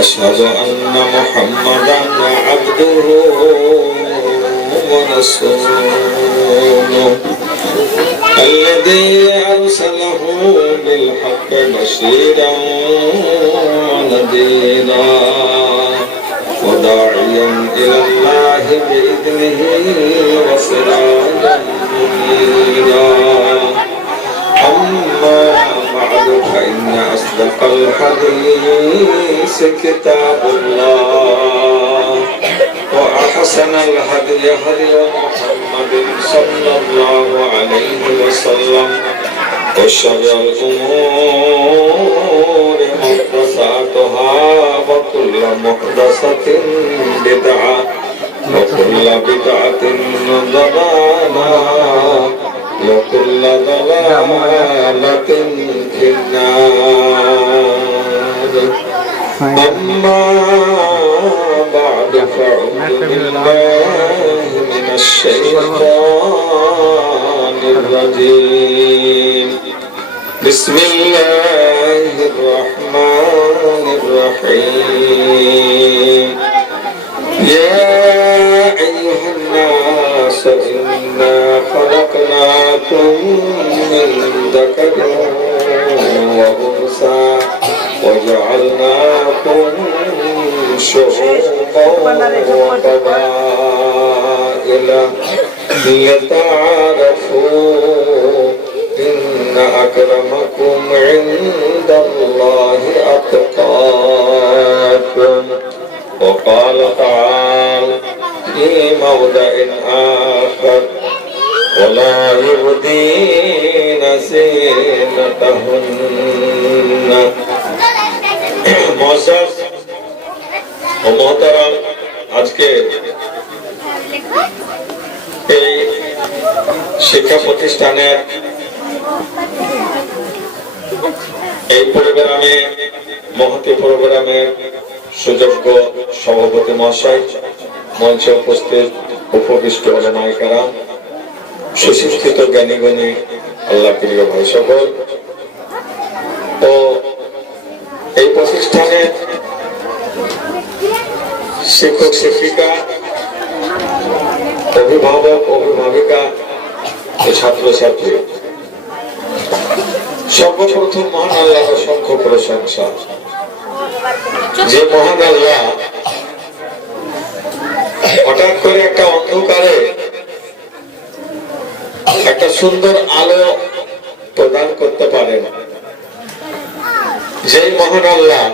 وأشهد أن محمدا عبده ورسوله الذي أرسله بالحق بشيرا ونذيرا وداعيا إلى الله بإذنه وسراجا منيرا أما بعد فإن أصدق الحديث كتاب الله وأحسن الهدي هدي محمد صلى الله عليه وسلم وشر الأمور محدثاتها وكل محدثة بدعة وكل بدعة ضلالة وكل ضلالة في النار. أما بعد فأعوذ بالله من الشيطان الرجيم. بسم الله الرحمن الرحيم. يا أيها الناس إنا خلقناكم من ذكر وأنثى وجعلناكم شعوبا وقبائل لتعارفوا إن أكرمكم عند الله أتقاكم. وقال تعالى في موضع آخر ولا يبدين زينتهن. معزز ও মোহতারাম, আজকে এই শিক্ষা প্রতিষ্ঠানের এই প্রোগ্রামে মহতী প্রোগ্রামের সুযোগ্য সভাপতি মহাশয়, মঞ্চে উপস্থিত উপবিষ্ট ওলামায়ে কেরাম, সুশিক্ষিত জ্ঞানীগুণী আল্লাহ প্রিয় ভাই সকল ও এই প্রতিষ্ঠানের শিক্ষক শিক্ষিকা, অভিভাবক অভিভাবিকা ও ছাত্রছাত্রী, সর্বপ্রথম মহান আল্লাহর অসংখ্য প্রশংসা যে মহান আল্লাহ হঠাৎ করে একটা অন্ধকারে একটা সুন্দর আলো প্রদান করতে পারেন। যে মহান আল্লাহ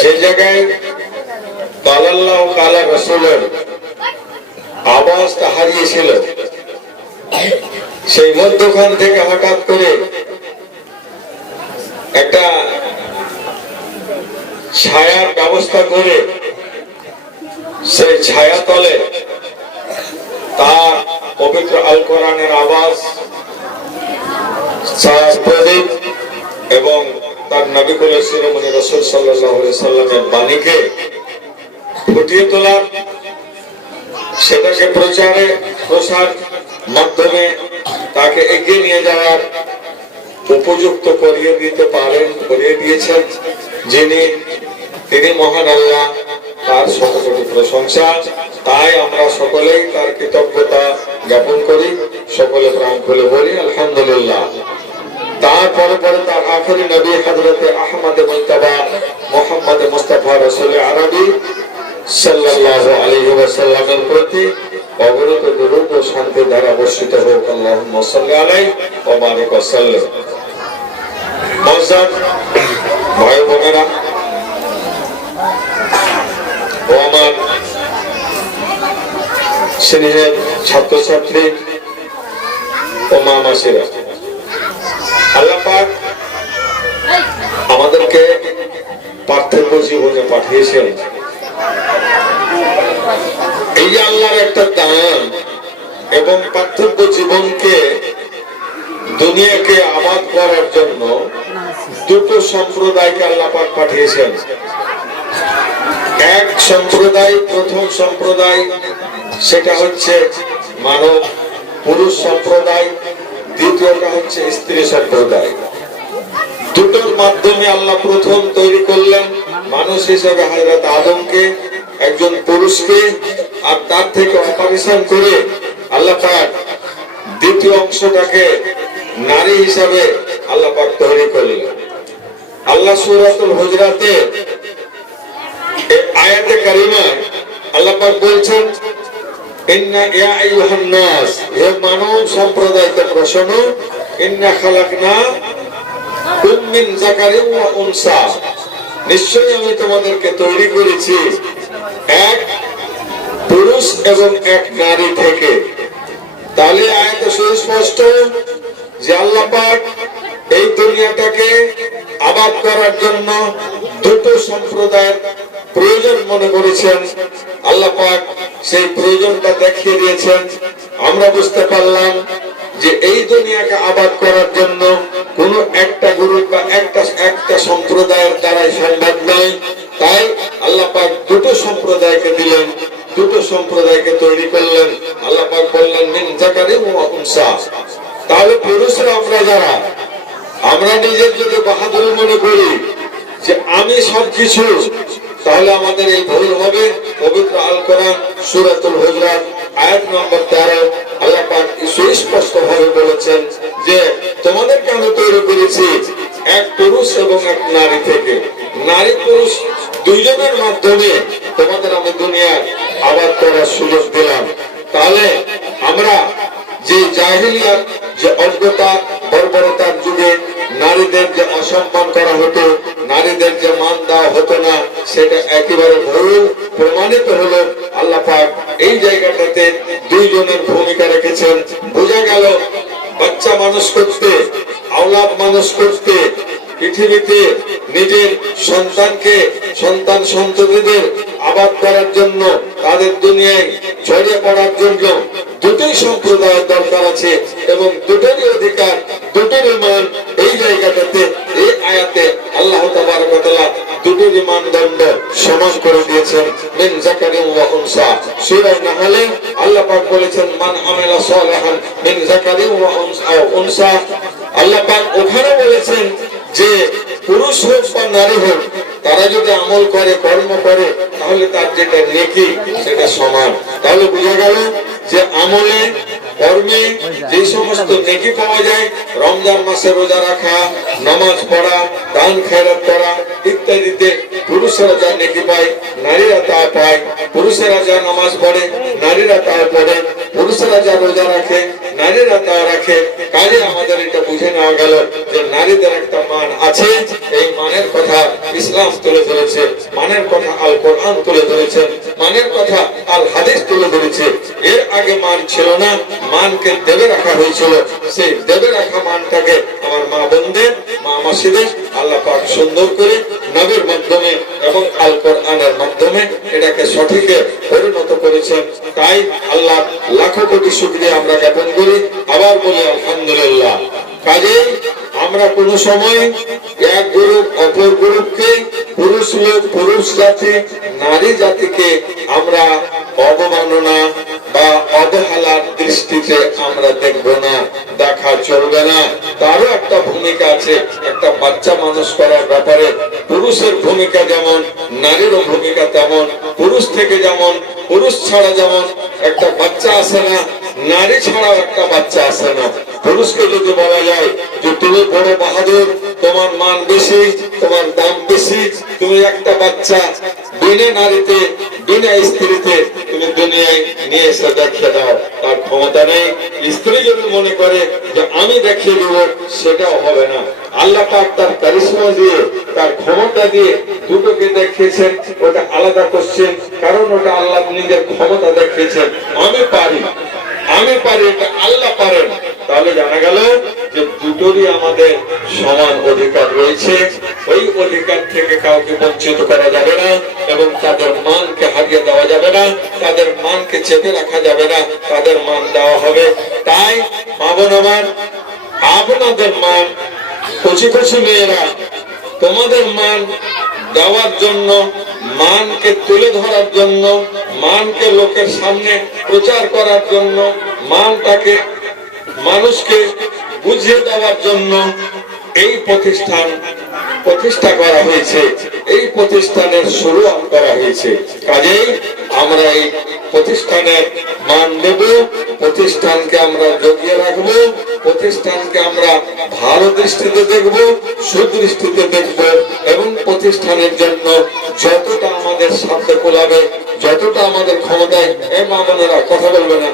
যে জায়গায় আল্লাহ ও কালা রাসূলের আওয়াজটা হারিয়েছিল, সেই মধ্যখান থেকে হঠাৎ করে একটা ছায়ার ব্যবস্থা করে সেই ছায়া তলে তার পবিত্র আল কোরআনের আওয়াজ, প্রদীপ এবং তার নবী কুল শিরোমণি রাসূল সাল্লাল্লাহু আলাইহি সাল্লামের বাণীকে ফুটিয়ে তোলার, সেটাকে প্রসার মাধ্যমে তাকে এগিয়ে নিয়ে যাওয়ার উপযুক্ত করিয়ে দিয়েছেন তিনি মহান আল্লাহ, তার সকল প্রশংসা। তাই আমরা সকলেই তার কৃতজ্ঞতা জ্ঞাপন করি, সকলে প্রাণ খুলে বলি আলহামদুলিল্লাহ। তারপরে তার আখেরি নবী হযরতে আহমদ মুজতবা মুহাম্মদ মুস্তাফা রাসূল আরবি সাল্লাল্লাহু আলাইহি ওয়াসাল্লামের প্রতি অগণিত দরুদ ও শান্তি দ্বারা বর্ষিত হোক। আল্লাহুম্মা সাল্লি আলাইহি ওয়া বারিক ওয়া সাল্লিম। মুআজ্জাজ ভাই বোনেরা ও আমার স্নেহের ছাত্রছাত্রী ও মা মাসিরা, আল্লাহ পাক আমাদেরকে পার্থিব জীবনে পাঠিয়েছেন। এই যে আল্লাহর একটা দান এবং পার্থিব জীবনকে দুনিয়াকে আবাদ করার জন্য দুটো সম্প্রদায়কে আল্লাহ পাক পাঠিয়েছেন। এক সম্প্রদায়, প্রথম সম্প্রদায় সেটা হচ্ছে মানব পুরুষ সম্প্রদায়, দ্বিতীয়টা হচ্ছে স্ত্রী সম্প্রদায়। দুটোর মাধ্যমে আল্লাহ প্রথম তৈরি করলেন মানুষ হিসেবে হযরত আদমকে, একজন পুরুষকে, আর তার থেকে অপারেশন করে আল্লাহ পাক দ্বিতীয় অংশটাকে নারী হিসাবে আল্লাহ পাক তৈরি করলেন। আল্লাহ সূরাতুল হুজরাতে এই আয়াতে কারিমা আল্লাহ পাক বলছেন, ইন্না ইয়া আইয়ুহান নাস, হে মানব সম্প্রদায় তোমরা শোনো, ইন্না খালাকনাকুম মিন যাকারিন ওয়া উনসা, নিশ্চয়ই আমি তোমাদেরকে তৈরি করেছি এক পুরুষ এবং এক নারী থেকে। তাহলে আয়াতে সুস্পষ্ট যে আল্লাহ পাক এই দুনিয়াটাকে আবাদ করার জন্য দুটো সম্প্রদায়ের প্রয়োজন মনে করেছেন। আল্লাহ পাক সেই প্রয়োজনটা দেখিয়ে দিয়েছেন। আমরা বুঝতে পারলাম যে এই দুনিয়াকে আবাদ করার জন্য কোনো একটা গ্রুপ বা একটা সম্প্রদায়ের দ্বারাই সম্ভব নয়। তাই আল্লাহ পাক দুটো সম্প্রদায়কে দিলেন, দুটো সম্প্রদায়কে তৈরি করলেন। আল্লাহ পাক বললেন মিন যাকারিন ওয়া উনসা। তাহলে পুরুষরা আমরা যারা, আমরা নিজের যদি বাহাদুরি মনে করি যে আমি সবকিছু, তাহলে আমাদের এই ভুল হবে। পবিত্র আল কোরআন সূরাতুল হুজরাত আয়াত নম্বর 13 আল্লাহ পাক সুস্পষ্ট ভাবে বলেছেন যে তোমাদেরকে আমি তৈরি করেছি এক পুরুষ এবং এক নারী থেকে। নারী পুরুষ দুইজনের মাধ্যমে তোমাদের আমি দুনিয়ার আবাদ করার সুযোগ দিলাম। তাহলে আমরা যে জাহেলিয়াত, যে অজ্ঞতা বর্বরতার যুগে নারীদের যে অসম্মান করা হতো, নারীদের যে মান দেওয়া হতো না, সেটা একেবারে ভুল প্রমাণিত হলো। আল্লাহ পাক এই জায়গাটাতে দুইজনের ভূমিকা রেখেছেন। বোঝা গেল বাচ্চা মানুষ করতে, আওলাদ মানুষ করতে, পৃথিবীতে নিজের সন্তানকে, সন্তান সন্ততিদের আবাদ করার জন্য, তাদের দুনিয়ায় ছড়িয়ে পড়ার জন্য দুটোই সম্প্রদায়ের দরকার আছে এবং দুটোরই অধিকার, দুটোরই মান। এই জায়গাটাতে এই আয়াতে আল্লাহ তাবারক ওয়া তাআলা দুটোরই মানদণ্ড সমান করে দিয়েছেন। মিন যাকারিন ওয়া উনসা। সূরা নাহলে আল্লাহ পাক বলেছেন মান আমিলা সালিহান মিন যাকারিন ওয়া উনসা। আল্লাহ পাক ওখানে বলেছেন যে পুরুষ হোক বা নারী হোক, তারা যদি আমল করে, কর্ম করে, তাহলে তার যেটা নেকি সেটা সমান। তাহলে বোঝা গেল যে আমলে, কর্মে যে সমস্ত নেকি পাওয়া যায়, রমজান মাসে রোজা রাখা, নামাজ পড়া, দান খয়রাত করা ইত্যাদিতে পুরুষরা যা নেকি পায়, নারীরা তা পায়। পুরুষেরা যা নামাজ পড়ে, নারীরা তা পড়ে। পুরুষরা যা রোজা রাখে, নারীরা তা রাখে। কাজে আমাদের এটা বুঝে নেওয়া গেল যে নারীদের একটা মান আছে। এই মানের কথা ইসলাম তুলে ধরেছে, মানের কথা আল কোরআন তুলে ধরেছে, মানের কথা আল হাদিস তুলে ধরেছে। এর আগে মান ছিল না, মানকে দেবে রাখা হয়েছিল। সেই দেবে রাখা মানটাকে আমার মা বোনদের, মা মাসিদের আল্লাহ পাক সুন্দর করে নবীর মাধ্যমে এবং আল কোরআনের মাধ্যমে এটাকে সঠিকে পরিণত করেছেন। তাই আল্লাহ লাখো কোটি শুকরিয়া আমরা জ্ঞাপন করি। আবার বলি আলহামদুলিল্লাহ। কাজে আমরা কোন সময় এক গ্রুপ অপর গ্রুপকে, পুরুষ লোক পুরুষ জাতি, নারী জাতিকে আমরা অবমাননা বা অবহেলার দৃষ্টিতে আমরা দেখব না, দেখা চলবে না। তারও একটা ভূমিকা আছে। একটা বাচ্চা মানুষ করার ব্যাপারে পুরুষের ভূমিকা যেমন, নারীরও ভূমিকা তেমন। পুরুষ থেকে যেমন, পুরুষ ছাড়া যেমন একটা বাচ্চা আসে না, নারী ছাড়াও একটা বাচ্চা আসে না। পুরুষকে যদি বলা যায় যে তুমি বড় বাহাদুর, তোমার মান বেশি, তোমার দাম বেশি, তুমি একটা বাচ্চা বিনা নারীতে, বিনা স্ত্রীতে তুমি দুনিয়ায় নিয়ে এসে দেখিয়ে দাও, তার ক্ষমতা নেই। স্ত্রী যদি মনে করে যে আমি দেখিয়ে দেবো, সেটাও হবে না। আল্লাহ পাক তার কারিশমা দিয়ে, তার ক্ষমতা দিয়ে দুটোকে দেখিয়েছেন। ওটা আলাদা করছেন, কারণ ওটা আল্লাহ নিজের ক্ষমতা দেখিয়েছেন। আমি পারি, আমি পারি, এটা আল্লাহ পারেন। তাহলে জানা গেল যে দুটোরই আমাদের সমান অধিকার রয়েছে। ওই অধিকার থেকে কাউকে বঞ্চিত করা যাবে না এবং তাদের মানকে হারিয়ে দেওয়া যাবে না, তাদের মানকে চেপে রাখা যাবে না, তাদের মান দেওয়া হবে। তাই মা বোন আমার, আপনাদের মান, কচি কচি মেয়েরা, তোমাদের মান দেওয়ার জন্য, মানকে তুলে ধরার জন্য, মানকে লোকের সামনে প্রচার করার জন্য, মানটাকে মানুষকে বুঝিয়ে দেওয়ার জন্য এই প্রতিষ্ঠান প্রতিষ্ঠা করা হয়েছে, এই প্রতিষ্ঠানের শুরুয়াত করা হয়েছে। কাজেই আমরা এই প্রতিষ্ঠানের মান দেব, প্রতিষ্ঠানকে আমরা জগিয়ে রাখবো, প্রতিষ্ঠানকে আমরা ভালো দৃষ্টিতে দেখব, সুদৃষ্টিতে দেখব এবং প্রতিষ্ঠানের জন্য যতটা আমাদের সাধ্যে কোলাবে, যতটা আমাদের ক্ষমতায়, মা বোনেরা কথা বলবে না,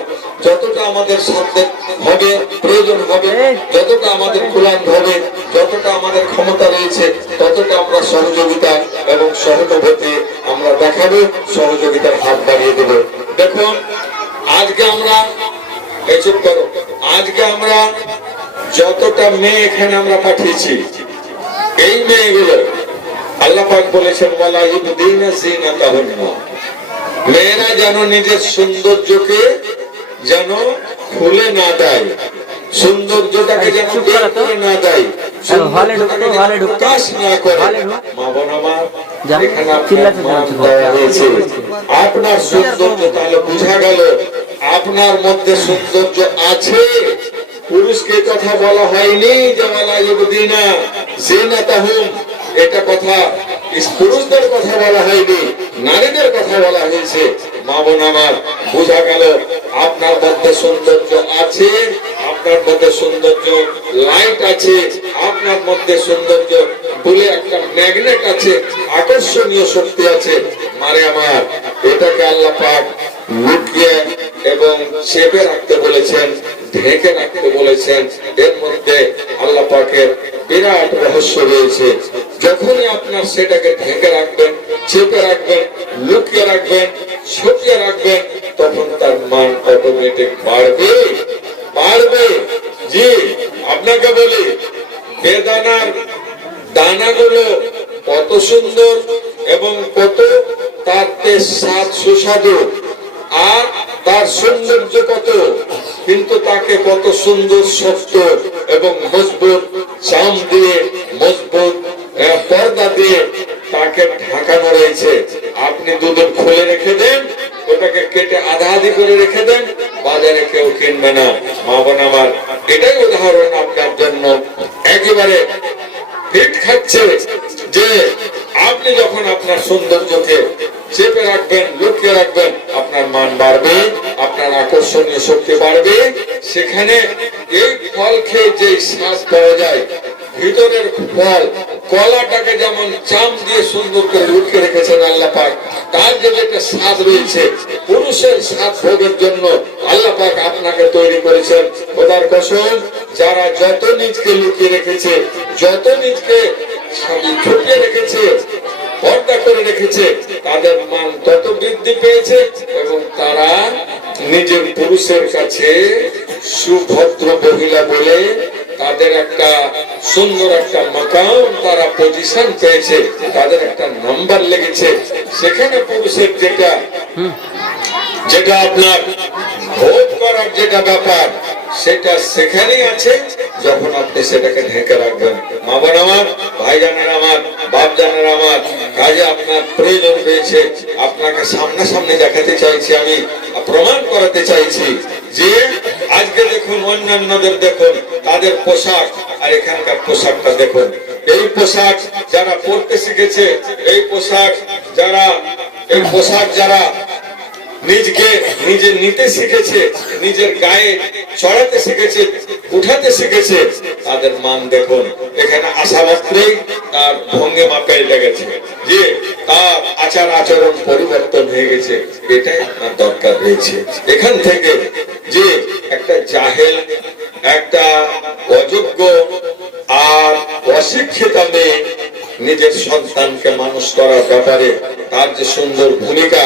যতটা আমাদের সাধ্যে হবে, প্রয়োজন হবে, যতটা আমাদের কুলান্ত হবে, যতটা আমাদের ক্ষমতা রয়েছে, ততটা আমরা সহযোগিতা এবং সহানুভূতি আমরা দেখাবো, সহযোগিতার হাত বাড়িয়ে দেব। দেখুন আজকে আমরা চুপ করো, আজকে আমরা যতটা মেয়ে এখানে আমরা পাঠিয়েছি, এই মেয়েগুলো আল্লাহ পাক বলেছেন ওয়ালা ইবদিনা যিনাতাহুন্না, মেয়েরা যেন নিজের সৌন্দর্যকে যেন খুলে না দেয়, সৌন্দর্যটাকে যেন বের করে না দেয়, প্রকাশ না করে। মা বোন আমার, এখানে আপনার সৌন্দর্য তাহলে বোঝা গেল আপনার মধ্যে সৌন্দর্য আছে। পুরুষকে কথা বলা হয়নি যে ওয়ালা ইবদিনা যিনাতাহুম, এটা কথা পুরুষদের কথা বলা হয়নি, নারীদের কথা বলা হয়েছে। মা বোন আমার, বোঝা গেল আপনার মধ্যে সৌন্দর্য আছে, আপনার মধ্যে সৌন্দর্য লাইট আছে, আপনার মধ্যে সৌন্দর্য বলে একটা ম্যাগনেট আছে, আকর্ষণীয় শক্তি আছে। মারে আমার, এটাকে আল্লাহ পাক লুকিয়ে এবং চেপে রাখতে বলেছেন, ঢেকে রাখতে বলেছেন। এর মধ্যে আল্লাহ পাকের বিরাট রহস্য রয়েছে। যখনই আপনার সেটাকে ঢেকে রাখবেন, চেপে রাখবেন, লুকিয়ে রাখবেন, ছড়িয়ে রাখবেন, তখন তার মান অটোমেটিক বাড়বে, বাড়বে। জি, আপনাকে বলি, বেদানার দানাগুলো কত সুন্দর এবং কত তার স্বাদ সুস্বাদু, আর তার সৌন্দর্য কত, কিন্তু তাকে কত সুন্দর শক্ত এবং মজবুত চাম দিয়ে, মজবুত পর্দা দিয়ে তাকে ঢাকানো রয়েছে। আপনি দুদিন খুলে রেখে দেন, ওটাকে কেটে আধা আধি করে রেখে দেন, বাজারে কেউ কিনবে না। মা বোন আমার, এটাই উদাহরণ আপনার জন্য একেবারে ফিট খাচ্ছে যে আপনি যখন আপনার সৌন্দর্যকে চেপে রাখবেন, লুকিয়ে রাখবেন, আপনার মান বাড়বে, আপনার আকর্ষণীয় শক্তি বাড়বে। সেখানে এই ফল খেয়ে যে স্বাদ পাওয়া যায়, ভিতরের ফল কলাটাকে যেমন চাম দিয়ে সুন্দর করে লুকিয়ে রেখেছেন আল্লাহ পাক, তার যে একটা স্বাদ রয়েছে, পুরুষের স্বাদ ভোগের জন্য আল্লাহ পাক আপনাকে তৈরি করেছেন। খোদার কসম, যারা যত নিজকে লুকিয়ে রেখেছে, যত নিজকে ছুটিয়ে রেখেছে, পর্দা করে রেখেছে, তাদের মান তত বৃদ্ধি পেয়েছে এবং তারা নিজের পুরুষের কাছে সুভদ্র মহিলা বলে তাদের একটা সুন্দর একটা মাকাম, তারা পজিশন পেয়েছে, তাদের একটা নাম্বার লেগেছে। সেখানে পুরুষের যেটা যেটা আপনার ভোগ করার যেটা ব্যাপার, সেটা সেখানেই আছে যখন আপনি সেটাকে ঢেকে রাখবেন। মা বোন আমার, ভাই জানেন আমার, বাপ জানেন আমার, কাজে আপনার প্রয়োজন রয়েছে। আপনাকে সামনাসামনি দেখাতে চাইছি, আমি প্রমাণ করাতে চাইছি যে আজকে দেখুন অন্যান্যদের দেখুন তাদের পোশাক, আর এখানকার পোশাকটা দেখুন। এই পোশাক যারা পরতে শিখেছে, এই পোশাক যারা নিজকে নিজে নিতে শিখেছে, নিজের গায়ে চড়াতে শিখেছে, উঠাতে শিখেছে, তাদের মান দেখুন। এখানে আসা মাত্রই তার ভঙ্গিমা পাল্টে গেছে, যে তার আচার আচরণ পরিবর্তন হয়ে গেছে। এটাই আপনার দরকার রয়েছে। এখান থেকে যে একটা জাহেল, একটা অযোগ্য আর অশিক্ষিতা মেয়ে নিজের সন্তানকে মানুষ করার ব্যাপারে তার যে সুন্দর ভূমিকা,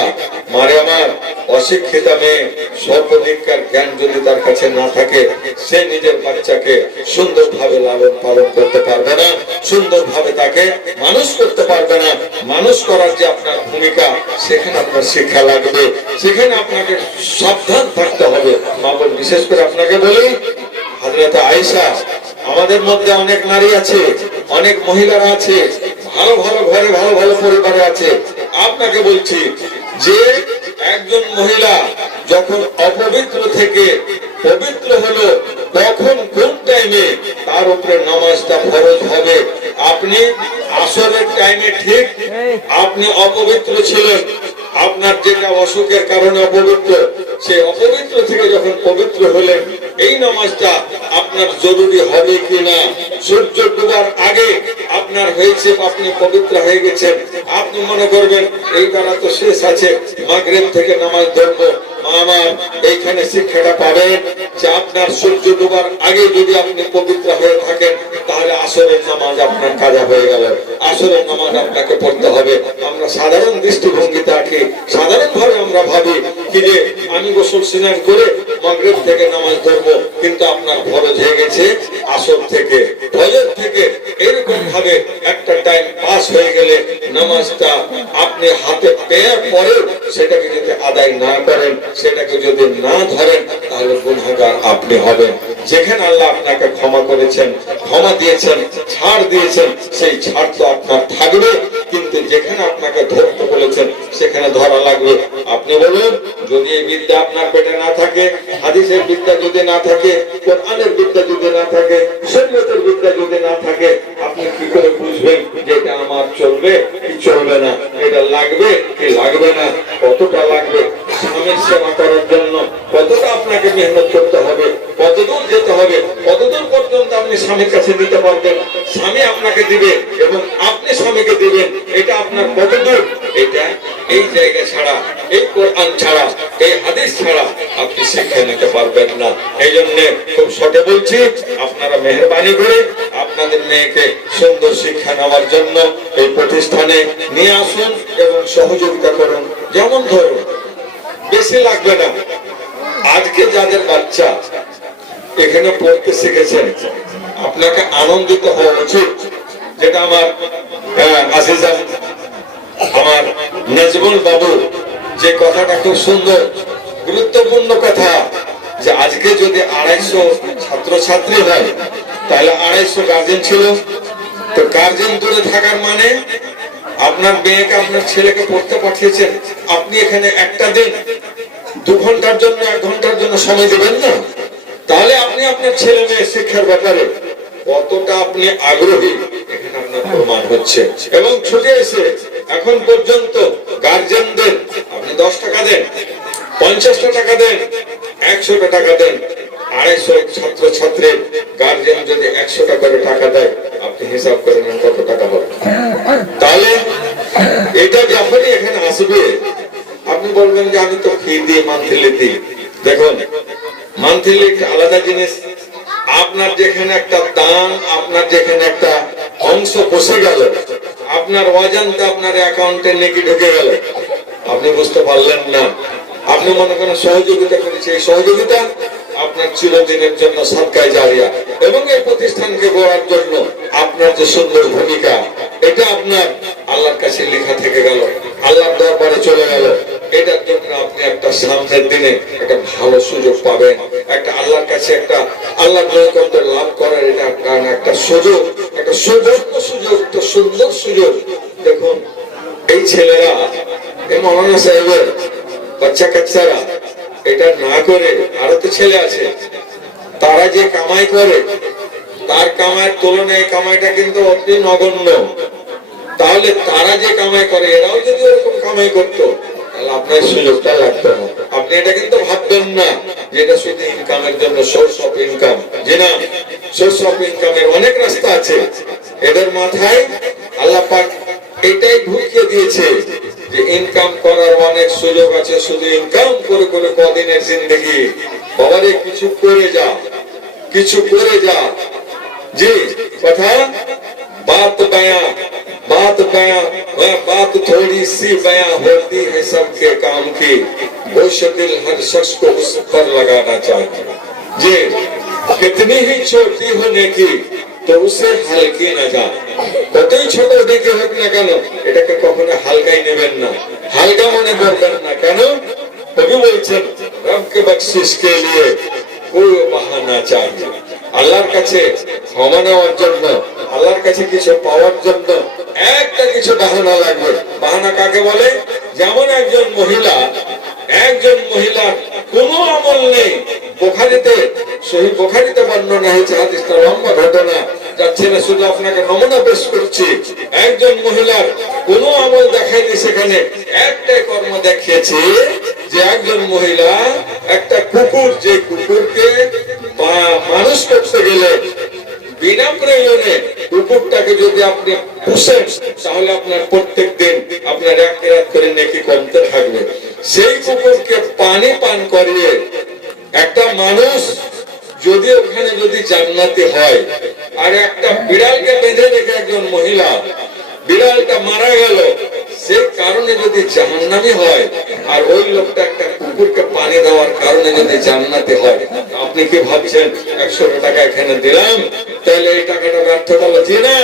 মারে আমার, অশিক্ষিতা মেয়ে সর্বদিককার জ্ঞান যদি তার কাছে না থাকে, সে নিজের বাচ্চাকে সুন্দরভাবে লালন পালন করতে পারবে না, সুন্দরভাবে তাকে মানুষ করতে পারবে না। মানুষ করার যে আপনার ভূমিকা, সেখানে আপনার শিক্ষা লাগবে, সেখানে আপনাকে সাবধান থাকতে হবে। মা বোন, বিশেষ করে আপনাকে বলি, হযরত আয়েশা, আমাদের মধ্যে অনেক নারী আছে, অনেক মহিলারা আছে, ভালো ভালো ঘরে, ভালো ভালো পরিবারে আছে। আপনাকে বলছি যে একজন মহিলা যখন অপবিত্র থেকে পবিত্র হলো, কখন কোন টাইমে তার উপরে নামাজটা ফরজ হবে। আপনি আসরের টাইমে ঠিক আপনি অপবিত্র ছিলেন, আপনার যেটা অসুখের কারণে অপবিত্র, সেই অপবিত্র থেকে যখন পবিত্র হলেন, এই নামাজটা আপনার জরুরি হবে কিনা। সূর্য ডোবার আগে আপনার হয়েছে, আপনি পবিত্র হয়ে গেছেন, আপনি মনে করবেন এই দ্বারা তো শেষ আছে, মাগরিব থেকে নামাজ ধরবো। আমার এইখানে শিক্ষাটা পাবেন যে আপনার সূর্য ডোবার আগে যদি আপনি পবিত্র হয়ে থাকেন, তাহলে আসরের নামাজ আপনার কাজা হয়ে গেল। আসরের নামাজ আপনাকে পড়তে হবে। আমরা সাধারণ দৃষ্টিভঙ্গিতে আছি, সাধারণ ভাবে আমরা ভাবি কি যে আমি গোসল স্নান করে মাগরিব থেকে নামাজ ধরবো, কিন্তু আপনার ফরজ হয়ে গেছে আসর থেকে, ফজর থেকে। এরকম ভাবে একটা টাইম পাস হয়ে গেলে নামাজটা আপনি হাতে পেয়ে পরে সেটাকে যদি আদায় না করেন, সেটাকে যদি না ধরেন, তাহলে গুনাহগার আপনি হবেন। যেখানে আল্লাহ আপনাকে ক্ষমা করেছেন, ক্ষমা দিয়েছেন, ছাড় দিয়েছেন, সেই ছাড় তো আপনার থাকবে, কিন্তু যেখানে আপনাকে ধরতে বলেছেন সেখানে ধরা লাগবে। আপনি বলুন, যদি এই বিদ্যা আপনার পেটে না থাকে, হাদিসের বিদ্যা যদি না থাকে, কোরআনের বিদ্যা যদি না থাকে, শরীয়তের বিদ্যা যদি না থাকে, আপনি কি করে বুঝবেন যে এটা আমার চলবে কি চলবে না, এটা লাগবে কি লাগবে না, কতটা লাগবে। স্বামীর সেবা করার জন্য কতটা আপনাকে মেহনত করতে হবে, কতদূর যেতে হবে, কতদূর পর্যন্ত আপনি স্বামীর কাছে দিতে পারবেন, স্বামী আপনাকে দিবে এবং আপনি স্বামীকে দিবেন, এটা আপনার কতদূর, এটা এই জায়গা ছাড়া, এই কোরআন ছাড়া, এই হাদিস ছাড়া আপনি শিক্ষা নিতে পারবেন না। এই জন্য খুব শর্টে বলছি, আপনারা মেহেরবানি করে আপনাদের মেয়েকে সুন্দর শিক্ষা নেওয়ার জন্য এই প্রতিষ্ঠানে নিয়ে আসুন এবং সহযোগিতা করুন। যেমন ধরুন, বেশি লাগবে না, আজকে যাদের বাচ্চা এখানে পড়তে শিখেছেন, আপনাকে আনন্দিত হওয়া উচিত। যেটা আমার আজিজা, আমার নাজমুল বাবু যে কথাটা খুব সুন্দর গুরুত্বপূর্ণ কথা, যে আজকে যদি 250 ছাত্রছাত্রী হয়, তাহলে 250 গার্জেন ছিল। তো গার্জেন দূরে থাকার মানে আপনার মেয়েকে, আপনার ছেলেকে পড়তে পাঠিয়েছেন, আপনি এখানে একটা দিন 2 ঘন্টার জন্য, 1 ঘন্টার জন্য সময় দেবেন না, তাহলে আপনি আপনার ছেলে মেয়ের শিক্ষার ব্যাপারে কতটা আপনি আগ্রহী এখানে আপনার প্রমাণ হচ্ছে। এবং ছুটে এসে এখন পর্যন্ত গার্জেনদের আপনি 10 টাকা দেন, 50টা টাকা দেন, 100টা টাকা দেন, 250 ছাত্রছাত্রীর গার্জেন যদি 100টা করে টাকা দেয়, আপনি হিসাব করে নেন কত টাকা হবে। তাহলে এটা যখনই এখানে আসবে, আপনি বলবেন যে আমি তো ফি দিই, মান্থলি দিই। দেখুন, মান্থলি একটা আলাদা জিনিস, আপনার যেখানে একটা দান, আপনার যেখানে একটা অংশ বসে গেল, আপনার ওয়াজানটা আপনার অ্যাকাউন্টে নেকি ঢুকে গেল, আপনি বুঝতে পারলেন না। আপনি মনে করেন সহযোগিতা করেছে, এই সহযোগিতা আপনার চিরদিনের জন্য সাদকায়ে জারিয়া, এবং এই প্রতিষ্ঠানকে গড়ার জন্য আপনার যে সুন্দর ভূমিকা, এটা আপনার আল্লাহর কাছে লেখা থেকে গেল, আল্লাহর দরবারে চলে গেল। এটার জন্য আপনি একটা সামনের দিনে একটা ভালো সুযোগ পাবেন, একটা আল্লাহর কাছে একটা আল্লাহর নৈকট্য লাভ করার এটা একটা সুযোগ, একটা সুবর্ণ সুযোগ, একটা সুন্দর সুযোগ। দেখুন, এই ছেলেরা, এই মৌলানা সাহেবের বাচ্চা কাচ্চারা এটা না করে, আরো তো ছেলে আছে, তারা যে কামাই করে, তার কামাইয়ের তুলনায় কামাইটা কিন্তু অতি নগণ্য। তাহলে তারা যে কামাই করে, এরাও যদি ওরকম কামাই করতো, তাহলে আপনার সুযোগটা লাগতো না। আপনি এটা কিন্তু ভাববেন না যে এটা শুধু ইনকামের জন্য, সোর্স অফ ইনকাম। যে না, সোর্স অফ ইনকামের অনেক রাস্তা আছে। এদের মাথায় আল্লাহ পাক এটাই ঢুকিয়ে দিয়েছে যে ইনকাম করার অনেক সুযোগ আছে, শুধু ইনকাম করে করে কদিনের জিন্দগি। বাবারে, কিছু করে যা, কিছু করে যা। জি, কথা बात बयां, बात बयां, वह बात थोड़ी सी बयां होती है सबके काम की, वो शक्ल हर शख्स को उस पर लगाना चाहिए। जी, कितनी ही छोटी होने की तो उसे हल्की न जा। কতই ছোট দেখে হোক না কেন, এটাকে কখনো হালকাই নেবেন না, হালকা মনে করবেন না। কেন? কবি বলছেন, রবকে বখশিশ কে লিয়ে কোই বাহানা চাহিয়ে। আল্লাহর কাছে ক্ষমা নেওয়ার জন্য, আল্লাহর কাছে কিছু পাওয়ার জন্য একটা কিছু বাহানা লাগবে। বাহানা কাকে বলে? যেমন একজন মহিলার কোনো আমল নেই, বুখারীতে সহিহ বুখারীতে বর্ণনা হয়েছে, হাদিসটা লম্বা ঘটনা, যাচ্ছে না, শুধু আপনাকে নমুনা পেশ করছি। একজন মহিলার কোনো আমল দেখায়নি, সেখানে একটাই কর্ম দেখিয়েছে যে একজন মহিলা একটা কুকুর, যে কুকুরকে মানুষ করতে গেলে বিনা প্রয়োজনে কুকুরটাকে যদি আপনি পুষেন তাহলে আপনার প্রত্যেক দিন আপনার এক রাত করে নেকি কমতে থাকবে। সেই কুকুরকে পানি পান করিয়ে একটা মানুষ যদি ওখানে যদি জান্নাতি হয়, আর একটা বিড়ালকে বেঁধে রেখে একজন মহিলা বিড়ালটা মারা গেল, সেই কারণে যদি জাহান্নামী হয়, আর ওই লোকটা একটা কুকুরকে পানি দেওয়ার কারণে যদি জান্নাতি হয়, আপনি কি ভাবছেন 100 টাকা এখানে দিলাম তাহলে এই টাকাটা ব্যর্থ হলো? জি না,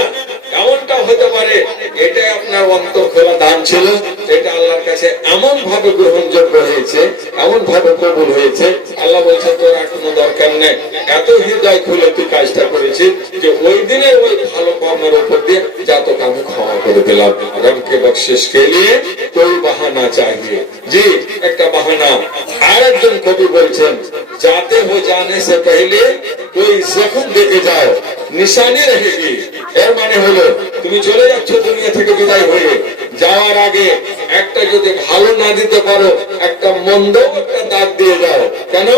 এমনটা হতে পারে এটাই আপনার অন্তর খোলা দান ছিল, এটা আল্লাহর কাছে এমন ভাবে গ্রহণযোগ্য হয়েছে, এমন ভাবে কবুল হয়েছে। আল্লাহ বলছেন তোর আর কোনো দরকার নেই, এত হৃদয় খুলে তুই কাজটা করেছিস যে ওই দিনের ওই ভালো কর্মের উপর দিয়ে যা তোকে আমি ক্ষমা করে দিলাম। রবকে বকশিশ কে লিয়ে কোই বাহানা চাহিয়ে, জি একটা বাহানা। আর একজন কবি বলছেন जाते हो जाने से पहले कोई जख्म देके जाओ निशानी रहेगी। এর মানে হলো তুমি চলে যাচ্ছ দুনিয়া থেকে বিদায় হয়ে, যাওয়ার আগে একটা যদি ভালো না দিতে পারো, একটা মন্দ একটা দাগ দিয়ে যাও। কেন?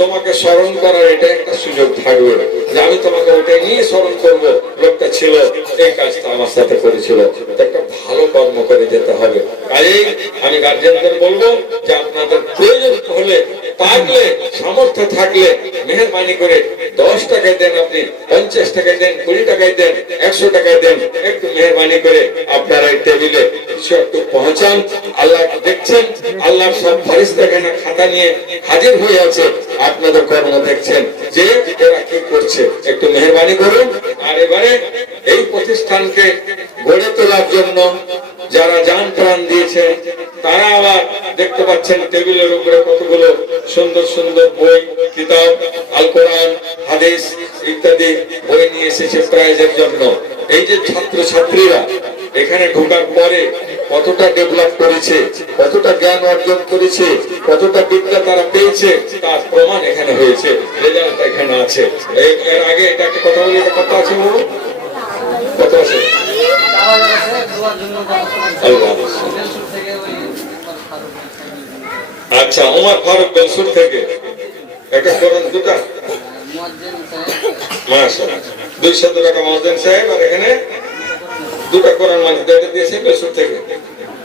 তোমাকে স্মরণ করার এটা একটা সুযোগ থাকবে যে আমি তোমাকে ওটাই নিয়ে স্মরণ করব, লোকটা ছিল এই কাজটা আমার সাথে করেছিল। একটা ভালো কর্ম করে যেতে হবে। কাজেই আমি গার্জিয়ানদের বলবো যে আপনাদের প্রয়োজন হলে, পারলে, সামর্থ্য থাকলে মেহেরবানি করে 10 টাকা দেন, আপনি 50 টাকা দেন, 20 টাকায় দেন, 100 টাকায় দেন, একটু মেহেরবানি করে আপনারা এই টেবিলে কিছু একটু পৌঁছান। আল্লাহ দেখছেন, আল্লাহর সব ফেরেশতা এখানে খাতা নিয়ে হাজির হয়ে আছে, আপনাদের কর্ম দেখছেন যে এরা কি করছে, একটু মেহেরবানি করুন। আর এবারে এই প্রতিষ্ঠানকে গড়ে তোলার জন্য যারা জান প্রাণ দিয়েছে, তারা আবার দেখতে পাচ্ছেন টেবিলের উপরে কতগুলো সুন্দর সুন্দর বই, কিতাব, আল কোরআন, হাদিস ইত্যাদি বই নিয়ে এসেছে প্রাইজের জন্য। এই যে ছাত্র ছাত্রীরা এখানে ঢোকার পরে কতটা ডেভেলপ করেছে, কতটা জ্ঞান অর্জন করেছে, কতটা বিদ্যা তারা পেয়েছে, তার প্রমাণ এখানে হয়েছে, রেজাল্ট এখানে আছে। এর আগে এটা একটা কথা বলি, এটা কথা আছে বলুন, কত আছে? আচ্ছা, উমর ফারুক বেলসুর থেকে একটা কোরআন দুটা, মাশাআল্লাহ, 200 টাকা মুয়াজ্জিন সাহেব, আর এখানে দুটা কোরআন মাজিদ দিয়েছে বেলসুর থেকে।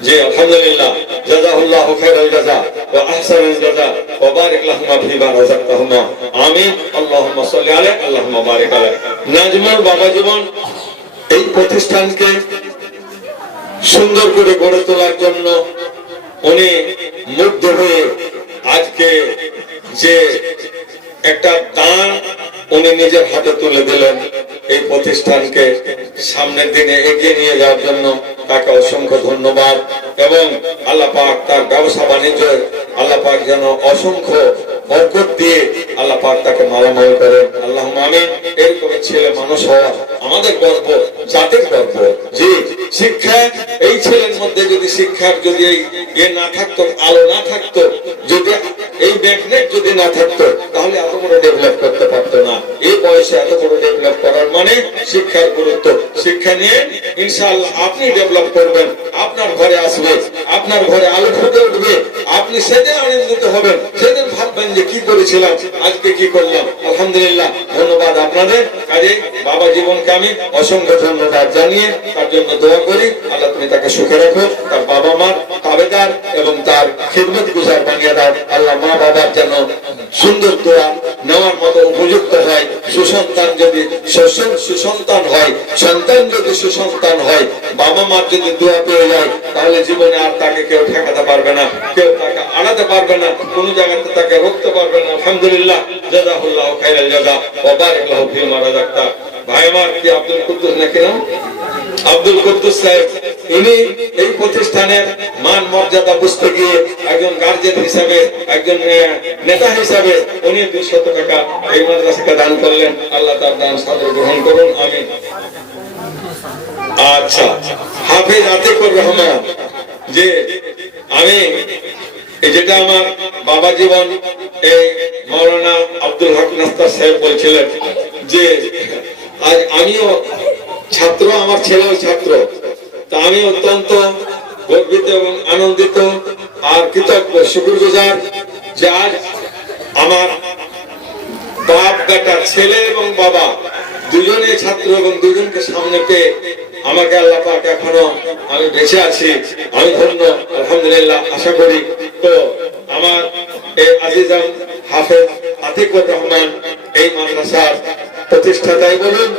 জি আলহামদুলিল্লাহ, জাযাহুল্লাহু খায়রাল জাযা ওয়া আহসানাল জাযা ওয়া বারিক লাহুমা ফিমা রাযাকতাহুমা। আমিন। আল্লাহুম্মা সাল্লি আলাইহি আল্লাহুম্মা বারিক আলাইহি। নাজমুল বাবা জীবন এই প্রতিষ্ঠানকে সুন্দর করে গড়ে তোলার জন্য উনি মুগ্ধ হয়ে আজকে যে একটা দান উনি নিজের হাতে তুলে দিলেন এই প্রতিষ্ঠানকে সামনের দিনে এগিয়ে নিয়ে যাওয়ার জন্য, তাকে অসংখ্য ধন্যবাদ। এবং আল্লাহ পাক তার ব্যবসা বাণিজ্য আল্লাহ পাক যেন অসংখ্য বরকত দিয়ে আল্লাহ পাক তাকে মালামাল করেন। আল্লাহুম্মা আমিন। এরকম ছেলে মানুষ হওয়া আমাদের গর্ব, জাতির গর্ব। জি, শিক্ষা, এই ছেলের মধ্যে যদি শিক্ষার যদি এই না থাকতো, আলো না থাকতো, যদি এই ম্যাগনেট যদি না থাকতো, তাহলে এত বড় ডেভেলপ করতে পারতো না। এই বয়সে এত বড় ডেভেলপ করার মানে শিক্ষার গুরুত্ব। শিক্ষা নিয়ে ইনশাআল্লাহ আপনি ডেভেলপ করবেন, আপনার ঘরে আসবে, আপনার ঘরে আলো ফুটে উঠবে, আপনি সেদিন আনন্দিত হবেন, সেদিন ভাববেন যে কি করেছিলাম, আজকে কি করলাম। আলহামদুলিল্লাহ, ধন্যবাদ আপনাদের। কাজে বাবা জীবনকে আমি অসংখ্য ধন্যবাদ জানিয়ে তার জন্য দোয়া করি, আল্লাহ তুমি তাকে সুখে রাখো, তার বাবা মার তাবেদার এবং তার খিদমত গুজার বানিয়ে দাও। আল্লাহ মা বাবার যেন সুন্দর দোয়া নেওয়ার মতো উপযুক্ত হয়। সুসন্তান যদি সুসন্তান হয়, সন্তান যদি সুসন্তান হয়, বাবা মার যদি দোয়া পেয়ে যায়, তাহলে জীবনে আর তাকে কেউ ঠেকাতে পারবে না, কেউ তাকে আড়াতে পারবে না, কোন জায়গাতে তাকে রোকতে পারবে না। আলহামদুলিল্লাহ, জাযাহুল্লাহু খায়রাল জাযা ওয়া বারিক লাহু ফিমা রাযাকতা। ভাই আমার কি আব্দুল কুদ্দুস নাকি নাম? আব্দুল কুদ্দুস সাহেব, ইনি এই প্রতিষ্ঠানের মান মর্যাদা বুঝতে গিয়ে একজন গার্জিয়ান হিসাবে, একজন নেতা হিসাবে উনি 200 টাকা এই মাদ্রাসাকে দান করলেন। আল্লাহ তার দান সাদর গ্রহণ করুন। আমিন। আচ্ছা, হাফেজ আতিকুর রহমান, যে আমি যেটা আমার বাবা জীবন এই মাওলানা আব্দুল হক নাস্তার সাহেব বলছিলেন যে আজ আমিও ছাত্র, আমার ছেলেও ছাত্র, তা আমি অত্যন্ত গর্বিত এবং আনন্দিত আর কৃতজ্ঞ, শুকরগুজার যে আজ আমার বাপ বেটা, ছেলে এবং বাবা দুজনে ছাত্র এবং দুজনকে সামনে পেয়ে আমাকে আল্লাহ পাক এখনো আমি বেঁচে আছি, আমি ধন্য আলহামদুলিল্লাহ। আশা করি তো আমার এই আজিজান হাফেজ আতিকুর রহমান এই মাদ্রাসার প্রতিষ্ঠাতাই বলুন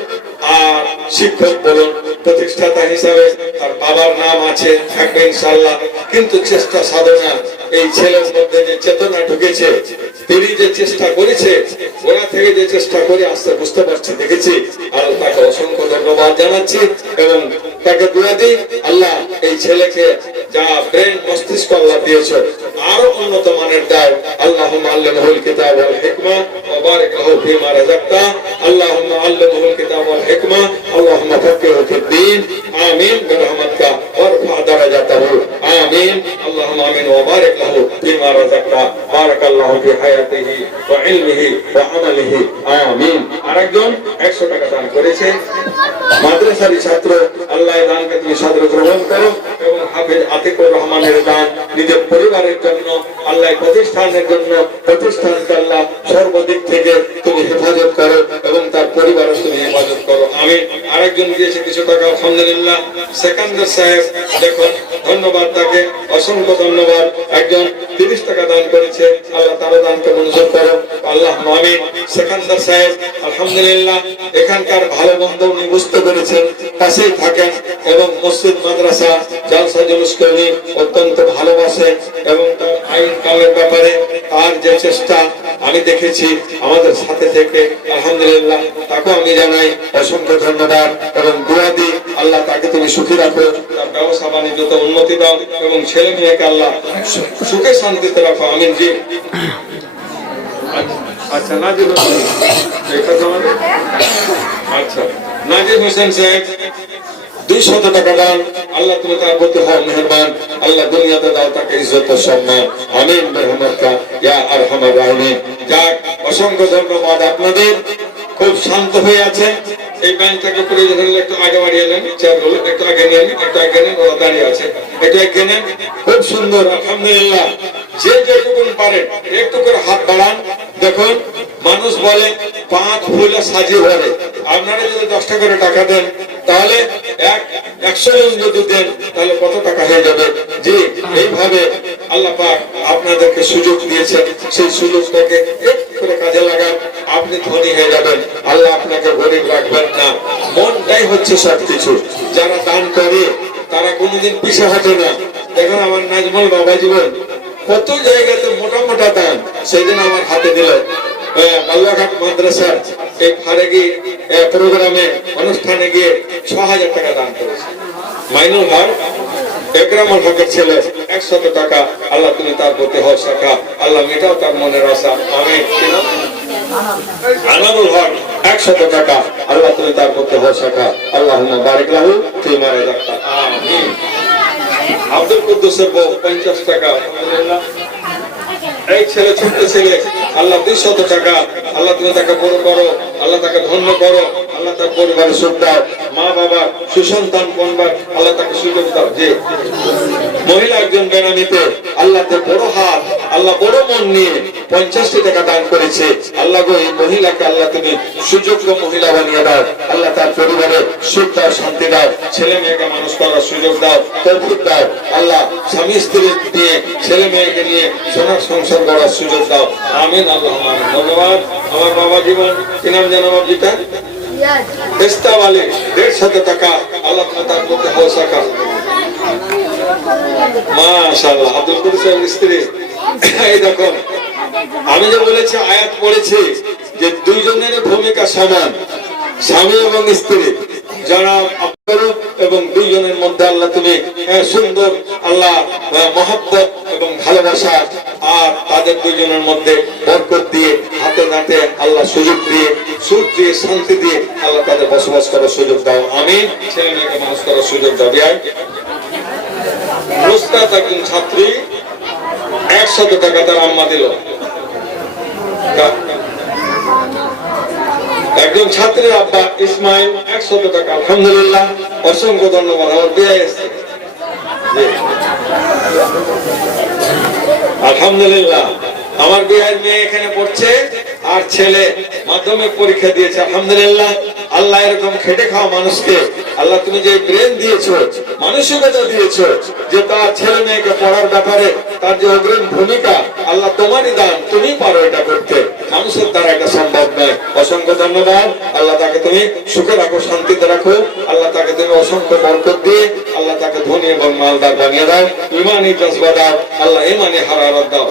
আর শিক্ষক বলুন, প্রতিষ্ঠাতা হিসাবে তার বাবার নাম আছে, থাকবে ইনশাআল্লাহ। কিন্তু চেষ্টা সাধনা এই ছেলের মধ্যে যে চেতনা ঢুকেছে, তিনি যে চেষ্টা করেছে, ওরা থেকে যে চেষ্টা করে আসতে বুঝতে পারছি, দেখেছি, আর তাকে অসংখ্য ধন্যবাদ জানাচ্ছি এবং তাকে দোয়া দিই আল্লাহ এই ছেলেকে যা ব্রেন মস্তিষ্ক আল্লাহ দিয়েছে আরো উন্নত মানের দাও। আল্লাহুম্মা আল্লিমহুল কিতাব ওয়াল হিকমা ওয়া বারিক লাহু ফীমা রাযাকতা। আল্লাহুম্মা আল্লিমহুল কিতাব ওয়াল হিকমা আল্লাহুম্মা ফাক্কিহু ফিদ-দীন। আমিন বিরহমাতিকা ওয়ারফা দারাজাতাহু। আমিন আল্লাহুম্মা আমিন ওয়া বারিক লাহু ফীমা রাযাকতা। বারাকাল্লাহু ফি হায়াতিহি ওয়া ইলমিহি ওয়া আমালিহি। আমিন। আরেকজন 100 টাকা দান করেছে, মাদ্রাসারই ছাত্র, আল্লাহ এই দানকে তুমি সাদরে গ্রহণ করো এবং হাফেজ আতিকুর রহমানের দান নিজের পরিবারের জন্য, আল্লাহ প্রতিষ্ঠানের জন্য, প্রতিষ্ঠানকে আল্লাহ সর্বদিক থেকে তুমি হেফাজত করো এবং তার পরিবারের তুমি হেফাজত করো। আমি আরেকজন দিয়েছে কিছু টাকা, আলহামদুলিল্লাহ, সেকান্দার সাহেব, দেখুন ধন্যবাদ তাকে, অসংখ্য ধন্যবাদ। একজন 30 টাকা দান করেছে, আল্লাহ তার দানকে মঞ্জুর করো, আল্লাহ আমিন। সেকান্দার সাহেব আলহামদুলিল্লাহ এখানকার ভালো মন্দ উনি বুঝতে পেরেছেন, পাশেই থাকেন এবং মসজিদ মাদ্রাসা জালসা জুলুসকে উনি অত্যন্ত ভালোবাসেন এবং তার আইন কালের ব্যাপারে তার যে চেষ্টা আমি দেখেছি আমাদের সাথে থেকে, আলহামদুলিল্লাহ তাকে আমি জানাই অসংখ্য ধন্যবাদ এবং দোয়া দিই আল্লাহ তাকে তুমি সুখী রাখো, তার ব্যবসা বাণিজ্যতে উন্নতি দাও এবং ছেলে মেয়েকে আল্লাহ সুখে শান্তিতে রাখো। আমিন। জি আচ্ছা, নাজির হোসেন, আচ্ছা নাজির হোসেন সাহেব 200 টাকা দান, আল্লাহ তুমি তার প্রতি হও মেহেরবান, আল্লাহ দুনিয়াতে দাও তাকে ইজ্জত ও সম্মান। আমিন বিরহমাতিকা ইয়া আরহামার রাহিমিন। যাক, অসংখ্য ধন্যবাদ আপনাদের। খুব শান্ত হয়ে আছেন, এই ব্যাংকটাকে করে যখন একটু আগে বাড়িয়ে নেন, চেয়ারগুলো একটু আগে নিয়ে নিন, একটু আগে নেন, ওরা দাঁড়িয়ে আছে, একটু আগে নেন। খুব সুন্দর, আলহামদুলিল্লাহ। যে যেটুকুন পারেন একটু করে হাত বাড়ান। দেখুন মানুষ বলে 5 ফুলে সাজিয়ে ভরে, আপনারা যদি 10 টাকা করে টাকা দেন তাহলে 100 জন যদি দেন তাহলে কত টাকা হয়ে যাবে। জি, এইভাবে আল্লাহ পাক আপনাদেরকে সুযোগ দিয়েছে, সেই সুযোগটাকে একটু করে কাজে লাগান, আপনি ধনী হয়ে যাবেন, আল্লাহ আপনাকে গরিব রাখবেন না। মনটাই হচ্ছে সবকিছু। যারা দান করে তারা কোনোদিন পিছে হাঁটে না। দেখুন আমার নাজমুল বাবা জীবন কত জায়গাতে মোটা মোটা দান, সেদিন আমার হাতে দিল বাল্লাঘাট মাদ্রাসার এই ফারেগি প্রোগ্রামে অনুষ্ঠানে গিয়ে 6000 টাকা দান করেছে। মাইনুল হক, একরামুল হকের ছেলে 100 টাকা, আল্লাহ তুমি তার প্রতি হও শাখা, আল্লাহ মেটাও তার মনের আশা। আমিন। আনারুল হক 100 টাকা, আল্লাহ তুমি তার প্রতি হও শাখা, আল্লাহুম্মা বারিক লাহু ফীমা রাযাকতা। আমিন। আব্দুল কুদ্দুসের বউ 50 টাকা, আলহামদুলিল্লাহ। এই ছেলে, ছোট্ট ছেলে, আল্লাহ 200 টাকা, আল্লাহ তুমি তাকে বড় করো, আল্লাহ তাকে ধন্য করো, আল্লাহ তার পরিবারে সুখ দাও, মা বাবা সুসন্তান পরিবার আল্লাহ তাকে সুযোগ দাও। যে মহিলা একজন বেনামিতে আল্লাহ তার বড় হাত, আল্লাহ বড় মন নিয়ে 50 টাকা দান করেছে, আল্লাহ গো এই মহিলাকে আল্লাহ তুমি সুযোগ্য মহিলা বানিয়ে দাও, আল্লাহ তার পরিবারে সুখ দাও, শান্তি দাও, ছেলে মেয়েকে মানুষ করার সুযোগ দাও, তৌফিক দাও, আল্লাহ স্বামী স্ত্রী নিয়ে ছেলে মেয়েকে নিয়ে সোনার সংসার গড়ার সুযোগ দাও। আমিন। আল্লাহ আমিন। ধন্যবাদ। আমার বাবা জীবন কি নাম জানো বাবজিটা? বেস্তাব আলী 150 টাকা, আল্লাহ তার প্রতি হও শাখা। মাশাআল্লাহ। আব্দুল কুদ্দুসের স্ত্রী, এই দেখুন আমি যে বলেছি আয়াত পড়েছি যে দুইজনের ভূমিকা সমান, স্বামী এবং স্ত্রী, যারা এবং দুইজনের মধ্যে আল্লাহ তুমি সুন্দর আল্লাহ মহব্বত এবং ভালোবাসা আর তাদের দুইজনের মধ্যে বরকত দিয়ে হাতে নাতে আল্লাহ সুযোগ দিয়ে সুখ দিয়ে শান্তি দিয়ে আল্লাহ তাদের বসবাস করার সুযোগ দাও। আমিন। ছেলে মেয়েকে মানুষ করার সুযোগ দাও। মুস্তাদ একজন ছাত্রী 100 টাকা তার আম্মা দিল, একজন ছাত্রের আব্বা ইসমাইল 100 টাকা, আলহামদুলিল্লাহ, অসংখ্য ধন্যবাদ। আমার বিয়ে এসেছে, আলহামদুলিল্লাহ। আমার বিয়ের মেয়ে এখানে পড়ছে আর ছেলে মাধ্যমিক পরীক্ষা দিয়েছে, আলহামদুলিল্লাহ। আল্লাহ এরকম খেটে খাওয়া মানুষকে আল্লাহ তুমি যে ব্রেন দিয়েছো, মানসিকতা দিয়েছো, যে তার ছেলে মেয়েকে পড়ার ব্যাপারে তার যে অগ্রণী ভূমিকা, আল্লাহ তোমারই দান, তুমি পারো এটা করতে, মানুষের দ্বারা এটা সম্ভব নয়। অসংখ্য ধন্যবাদ। আল্লাহ তাকে তুমি সুখে রাখো, শান্তিতে রাখো। আল্লাহ তাকে তুমি অসংখ্য বরকত দিয়ে আল্লাহ তাকে ধনী এবং মালদার বানিয়ে দাও। ইমানি জজবা দাও, আল্লাহ ইমানি হারারত দাও।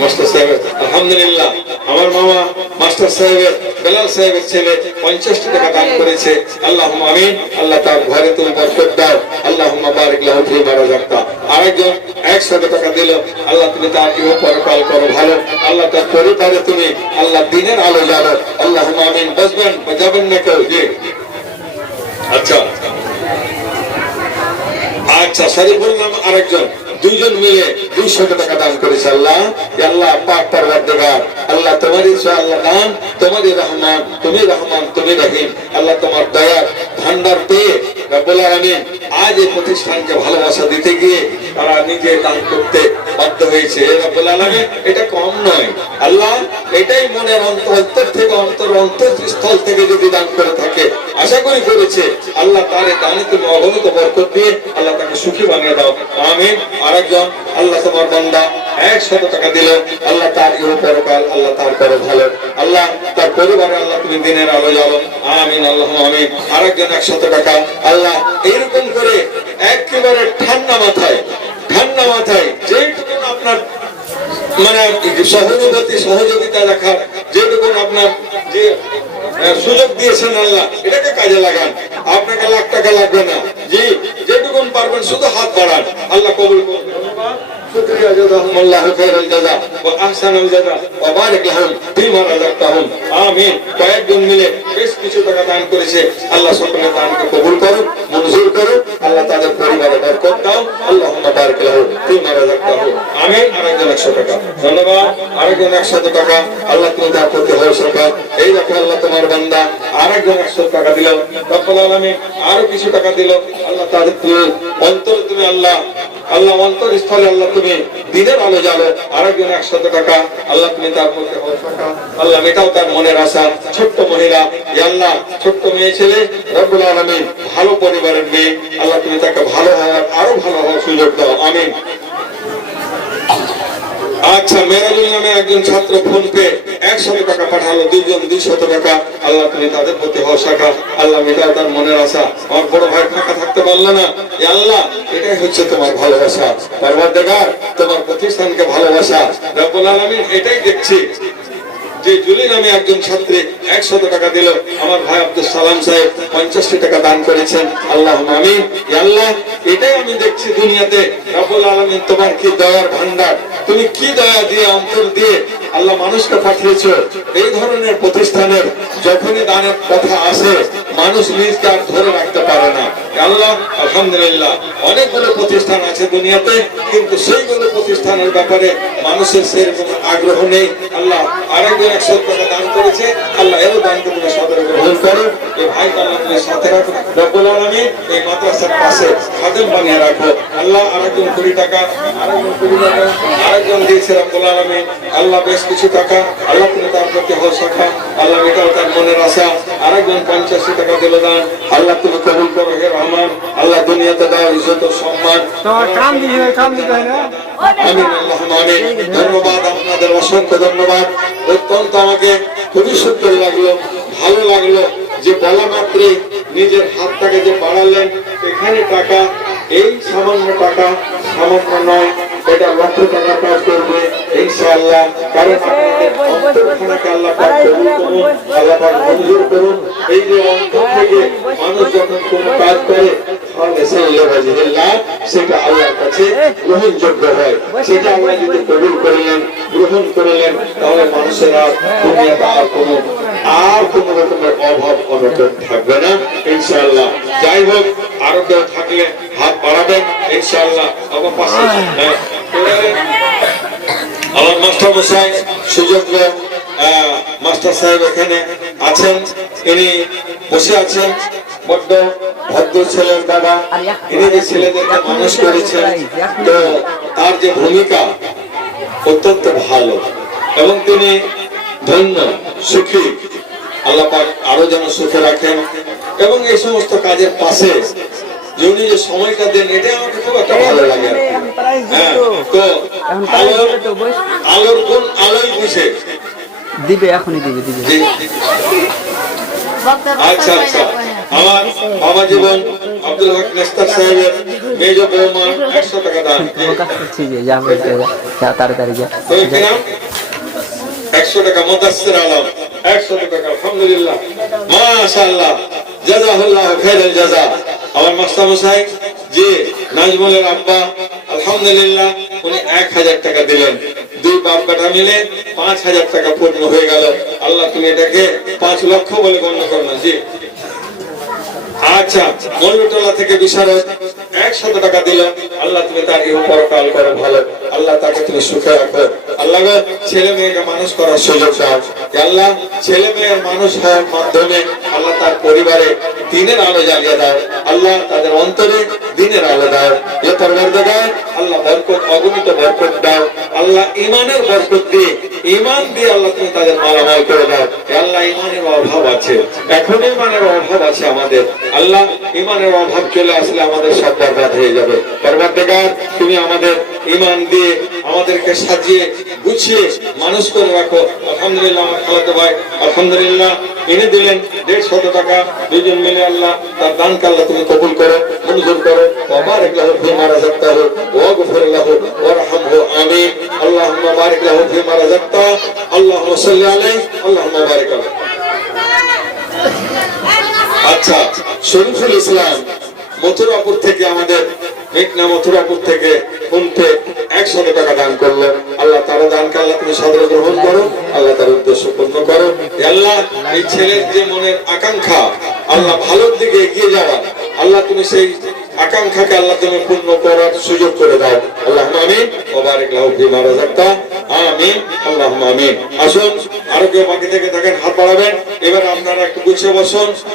মাস্টার সাহেব, আলহামদুলিল্লাহ, আমার মামা মাস্টার সাহেবের বেলাল সাহেবের ছেলে 50 টাকা দান করেছে, আল্লাহুম্মা আমিন। আল্লাহ তার ঘরে তুমি বরকত দাও, আল্লাহুম্মা বারিক লাহু ফি মা রাযাকতা। আরেকজন 100 টাকা দিল, আল্লাহ তুমি তার ইহ পরকাল করো ভালো, আল্লাহ তার পরিবারে তুমি আল্লাহ দিনের আলো জ্বালো, আল্লাহুম্মা আমিন। বসবেন, যাবেন না কেউ? জি, আচ্ছা আচ্ছা, শরীফুল নাম আরেকজন, দুইজন মিলে 200 টাকা দান করেছে। আল্লাহ, আল্লাহ পাক পরওয়ারদিগার, আল্লাহ তোমারই আল্লাহ নাম, তোমারই রহমান, তুমি রহমান, তুমি রহিম। আল্লাহ তোমার দয়া ভান্ডার পেয়ে রব্বুল আলামিন আজ এই প্রতিষ্ঠানকে ভালোবাসা দিতে গিয়ে তারা নিজে দান করতে বাধ্য হয়েছে। রব্বুল আলামিন এটা কম নয় আল্লাহ, এটাই মনের অন্তর থেকে অন্তরস্থল থেকে যদি দান করে থাকে, আশা করি করেছে, আল্লাহ তার এই দানে তুমি অগণিত বরকত দিয়ে আল্লাহ তাকে সুখী বানিয়ে দাও, আমিন। আরেকজন, আল্লাহ তোমার বান্দা 100 টাকা দিল, আল্লাহ তার ইহ পরকাল আল্লাহ তার করো ভালো, আল্লাহ তার পরিবারে আল্লাহ তুমি দিনের আলো জ্বালো, আমিন, আল্লাহুম্মা আমিন। আরেকজন 100 টাকা, আল্লাহ এইরকম করে একেবারে ঠান্ডা মাথায় যেটুকু আপনার মানে সহযোগিতা রাখার যেটুকু আপনার যে সুযোগ দিয়েছেন আল্লাহ, এটাকে কাজে লাগান। আপনাকে লাখ টাকা লাগবে না, জি, যেটুকু পারবেন শুধু হাত বাড়ান, আল্লাহ কবুল করুন। শুকরিয়া, জাযাকুমুল্লাহু খাইরাল জাযা ওয়া আহসানুল জাযা ওয়া বারিক লাহুম ফিমা রাযাকতাহুম, আমিন। কয়েকজন মিলে বেশ কিছু টাকা দান করেছে, আল্লাহ সকলের দানকে কবুল করুন, মঞ্জুর করুন, আল্লাহ তাদের পরিবারে বরকত দাও, আল্লাহুম্মা বারিক লাহু ফিমা রাযাকতাহুম, আমিন। আরেকজন 100 টাকা, ধন্যবাদ। আরেকজন 100 টাকা, আল্লাহ তুমি তার প্রতি ভরসা, এই দেখো আল্লাহ তোমার বান্দা আরেকজন 100 টাকা দিল, রব্বুল আলামিন আরো কিছু টাকা দিল, আল্লাহ তাদের অন্তর তুমি আল্লাহ অন্তর স্থলে আল্লাহ তুমি দিনের আলো জ্বালো। আরেকজন 100 টাকা, আল্লাহ তুমি তার মধ্যে আল্লাহ মেটাও তার মনের আশা। ছোট্ট মহিলা, আল্লাহ ছোট্ট মেয়ে ছেলে, রব্বুল আলামিন ভালো পরিবারের মেয়ে, আল্লাহ তুমি তাকে ভালো হওয়ার আরো ভালো হওয়ার সুযোগ দাও, আমিন। আচ্ছা, মেরাজুল নামে একজন ছাত্র ফোন পে 100 টাকা পাঠালো, দুইজন 200 টাকা, আল্লাহ তুমি তাদের প্রতি ভরসা, আল্লাহ মেটাও তার মনের আশা। আমার বড় ভাই ফাঁকা থাকতে পারলো না, আল্লাহ এটাই হচ্ছে তোমার ভালোবাসা, পরওয়ারদিগার তোমার প্রতিষ্ঠানকে ভালোবাসা, রব্বুল আলামিন এটাই দেখছি। যে জুলি নামে একজন ছাত্রী 100 টাকা দিল, আমার ভাই আব্দুল সালাম সাহেব 50 টাকা দান করেছেন, আল্লাহুম্মা আমিন। আল্লাহ এটাই আমি দেখছি দুনিয়াতে, রব্বুল আলামিন তোমার কি দয়ার ভান্ডার, তুমি কি দয়া দিয়ে অন্তর দিয়ে আল্লাহ মানুষকে পাঠিয়েছো। এই ধরনের প্রতিষ্ঠানের যখনই দানের কথা আসে, মানুষ নিজকে আর ধরে রাখতে পারে না। আল্লাহ আলহামদুলিল্লাহ অনেকগুলো প্রতিষ্ঠান আছে দুনিয়াতে, কিন্তু সেইগুলো প্রতিষ্ঠানের ব্যাপারে মানুষের সেরকম আগ্রহ নেই। আল্লাহ আরেকজন 100 টাকা দান করেছে, আল্লাহ এরও দানকে তুমি সাদরে গ্রহণ করো, এই ভাইকে আল্লাহ তুমি সাথে রাখো, রব্বুল আলামিন এই মাদ্রাসার পাশে খাদেম বানিয়ে রাখো। আল্লাহ আরেকজন 20 টাকা, আরেকজন দিয়েছে রব্বুল আলামিন, আল্লাহ বেশ কিছু টাকা, আল্লাহ তুমি তার প্রতি ভরসা, আল্লাহ মেটাও তার মনের আশা। আরেকজন 85 টাকা দিল দান, আল্লাহ তুমি কবুল করো হে রহমান, আল্লাহ দুনিয়াতে দাও ইজ্জত ও সম্মান, আমিন, আল্লাহুম্মা আমিন। ধন্যবাদ, আপনাদের অসংখ্য ধন্যবাদ। অত্যন্ত আমাকে খুবই সুন্দর লাগলো, ভালো লাগলো যে বলা মাত্রই নিজের হাতটাকে যে বাড়ালেন। এখানে টাকা, এই সামান্য টাকা সামান্য নয়, এটা লক্ষ টাকা কাজ করবে ইনশাআল্লাহ, কারণ আপনাদের অন্তরখানাকে আল্লাহ পাক কবুল করুন, আল্লাহ পাক মঞ্জুর করুন। এই যে অন্তর থেকে মানুষ যখন কোনো কাজ করে সেটা আল্লাহর কাছে গ্রহণযোগ্য হয়, সেটা আল্লাহ যদি কবুল করলেন, গ্রহণ করলেন, তাহলে মানুষের আর দুনিয়াতে আর কোনো রকমের অভাব অনটন থাকবে না ইনশাআল্লাহ। যাই হোক, আরো কেউ থাকলে হাত বাড়াবেন ইনশাআল্লাহ। আমার পাশে আমার মাস্টার মশাই সুযোগ্য মাস্টার সাহেব এখানে আছেন, ইনি বসে আছেন। বড্ড ভদ্র ছেলের বাবা, ইনি যে ছেলেদেরকে মানুষ করেছেন, তো তার যে ভূমিকা অত্যন্ত ভালো এবং তিনি ধন্য সুখী। আল্লাহ পাক আরো যেন সুখে রাখেন এবং এই সমস্ত কাজের পাশে যে উনি যে সময়টা দেন, এটা আমাকে খুব একটা ভালো লাগে। হ্যাঁ, তো আলোর কোন আলোই বুঝে দিবে, এখনই দিবে দিবে। আচ্ছা আচ্ছা, আমার বাবা জীবন আব্দুল হক নেস্তার সাহেবের মেজ বৌমা 100 টাকা দান। তাড়াতাড়ি যা। 100 টাকা মুদাসসির আলম, 100 টাকা। আলহামদুলিল্লাহ, মাশাআল্লাহ, জাযাকাল্লাহু খাইরাল জাযা। আমার মাস্টার মশাই যে নাজমুলের আব্বা, আলহামদুলিল্লাহ, উনি 1000 টাকা দিলেন। দুই বাপ বেটা মিলে 5000 টাকা পূর্ণ হয়ে গেল। আল্লাহ তুমি এটাকে 5 লক্ষ বলে গণ্য করো না। জি আচ্ছা, মৌলভীটোলা থেকে বিশারদ 100 টাকা দিল। আল্লাহ তুমি তার ইহ পরকাল করো ভালো। আল্লাহ তাকে তুমি সুখে রাখো। আল্লাহ ছেলে মেয়েকে মানুষ করার সুযোগ দাও। আল্লাহ ছেলে মেয়ের মানুষ হওয়ার মাধ্যমে আল্লাহ তার পরিবারে দিনের আলো জ্বালিয়ে দাও। আল্লাহ তাদের অন্তরে দিনের আলো দাও। এ পরওয়ারদিগার আল্লাহ বরকত, অগণিত বরকত দাও। আল্লাহ ইমানের বরকত দিয়ে, ইমান দিয়ে আল্লাহ তুমি তাদের মালামাল করে দাও। আল্লাহ ইমানের অভাব আছে, এখন ইমানের অভাব আছে আমাদের। আল্লাহ ইমানের অভাব চলে আসলে আমাদের সব বরবাদ হয়ে যাবে। পরওয়ারদিগার তুমি আমাদের ইমান দিয়ে আমাদেরকে সাজিয়ে গুছিয়ে মানুষ করে রাখো। আলহামদুলিল্লাহ, আমার খালাতো ভাই আলহামদুলিল্লাহ এনে দিলেন 150 টাকা। দুজন মিলে আল্লাহ তার দানকে আল্লাহ তুমি কবুল করো, মঞ্জুর করো। বারিক লাহু ফীমা রাযাকতাহু ওয়া গফির লাহু ওয়ারহামহু। আমিন। আল্লাহুম্মা বারিক লাহু ফীমা রাযাকতা। আল্লাহুম্মা সাল্লি আলাইহি, আল্লাহুম্মা বারিক আলাইহি। আচ্ছা, শরীফুল ইসলাম মথুরাপুর থেকে, আমাদের মেঘনা মথুরাপুর থেকে কুন্ঠে 100 টাকা দান করলেন। আল্লাহ তার দানকে আল্লাহ তুমি সাদরে গ্রহণ করো। আল্লাহ তার উদ্দেশ্য পূর্ণ করো। আল্লাহ এই ছেলের যে মনের আকাঙ্ক্ষা, আল্লাহ ভালোর দিকে এগিয়ে যাওয়া, আল্লাহ তুমি সেই আকাঙ্ক্ষাকে আল্লাহ তুমি পূর্ণ করার সুযোগ করে দাও। আল্লাহুম্মা আমিন ওয়া বারিক লাহু ফীমা রাযাকতা। আমিন, আল্লাহুম্মা আমিন। আসুন, আরো কেউ বাকি থেকে থাকেন, হাত বাড়াবেন। এবার আপনারা একটু গুছিয়ে বসুন।